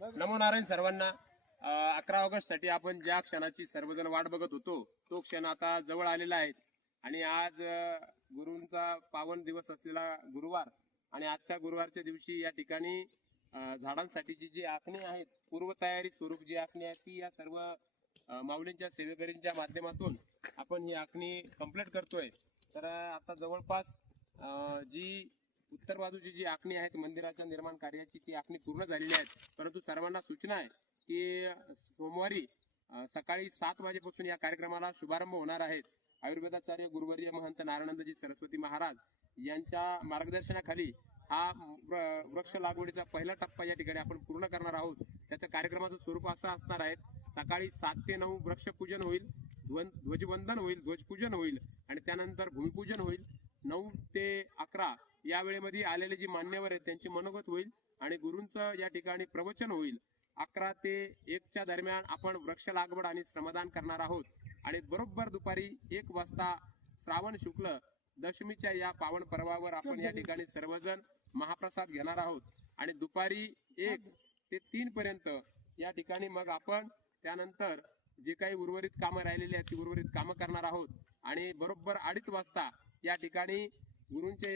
नमो नारायण सर्वांना. 11 ऑगस्ट साठी आपण ज्या क्षणाची सर्वजण वाट बघत होतो तो क्षण आता जवळ आलेला आहे. आणि आज गुरूंचा पावन दिवस असलेला गुरुवार आणि आजच्या गुरुवारच्या दिवशी या ठिकाणी झाडांसाठीची जी आखणी आहे, पूर्वतयारी स्वरूप जी आखणी आहे ती या सर्व माऊलींच्या सेवेकरींच्या माध्यमातून आपण ही आखणी कंप्लीट करतोय. तर आता जवळपास जी उत्तर बाजूची जी आखणी आहे मंदिराच्या निर्माण कार्याची ती आखणी पूर्ण झालेली आहे. परंतु सर्वांना सूचना आहे की सोमवारी सकाळी 7 वाजेपासून या कार्यक्रमाला शुभारंभ होणार आहे. आयुर्वेदाचार्य गुरुवर्य महंत नारायणानंदजी सरस्वती महाराज यांच्या मार्गदर्शनाखाली हा वृक्ष लागवडीचा पहिला टप्पा या ठिकाणी आपण पूर्ण करणार आहोत. त्याच्या कार्यक्रमाचं स्वरूप असं असणार आहे: सकाळी 7 ते 9 वृक्षपूजन होईल, ध्वजवंदन होईल, ध्वजपूजन होईल आणि त्यानंतर भूमिपूजन होईल. 9 ते 11 या वेळेमध्ये आलेले जे मान्यवर आहेत त्यांचे मनोगत होईल आणि गुरूंचं या ठिकाणी प्रवचन होईल. 11 ते 1च्या दरम्यान आपण वृक्ष लागवड आणि श्रमदान करणार आहोत आणि बरोबर दुपारी 1 वाजता श्रावण शुक्ल दशमीच्या या पावन पर्वावर आपण या ठिकाणी सर्वजण महाप्रसाद घेणार आहोत आणि दुपारी 1 ते 3 पर्यंत या ठिकाणी मग आपण त्यानंतर जे काही उर्वरित कामं राहिलेली आहेत ती उर्वरित कामं करणार आहोत आणि बरोबर 2:30 वाजता या ठिकाणी गुरूंचे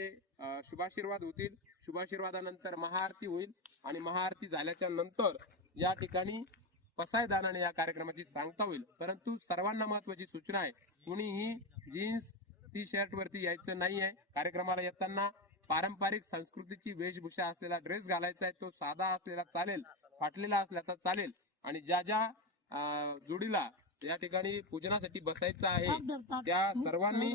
शुभाशीर्वाद होतील. शुभाशीर्वादानंतर महाआरती होईल आणि महाआरती झाल्याच्या नंतर या ठिकाणी पसायदानाने या कार्यक्रमाची सांगता होईल. परंतु सर्वांना महत्वाची सूचना आहे, कुणीही जीन्स टी शर्ट वरती यायचं नाही आहे. कार्यक्रमाला येताना पारंपरिक संस्कृतीची वेशभूषा असलेला ड्रेस घालायचा आहे. तो साधा असलेला चालेल, फाटलेला असला तर चालेल. आणि ज्या ज्या जोडीला या ठिकाणी पूजनासाठी बसायचं आहे त्या सर्वांनी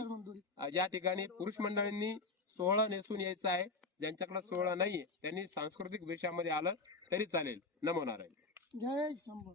या ठिकाणी पुरुष मंडळींनी सोहळं नेसून यायचं आहे. ज्यांच्याकडे सोहळं नाहीये त्यांनी सांस्कृतिक वेशामध्ये आलं तरी चालेल. नमो नारायण. जय शंभू.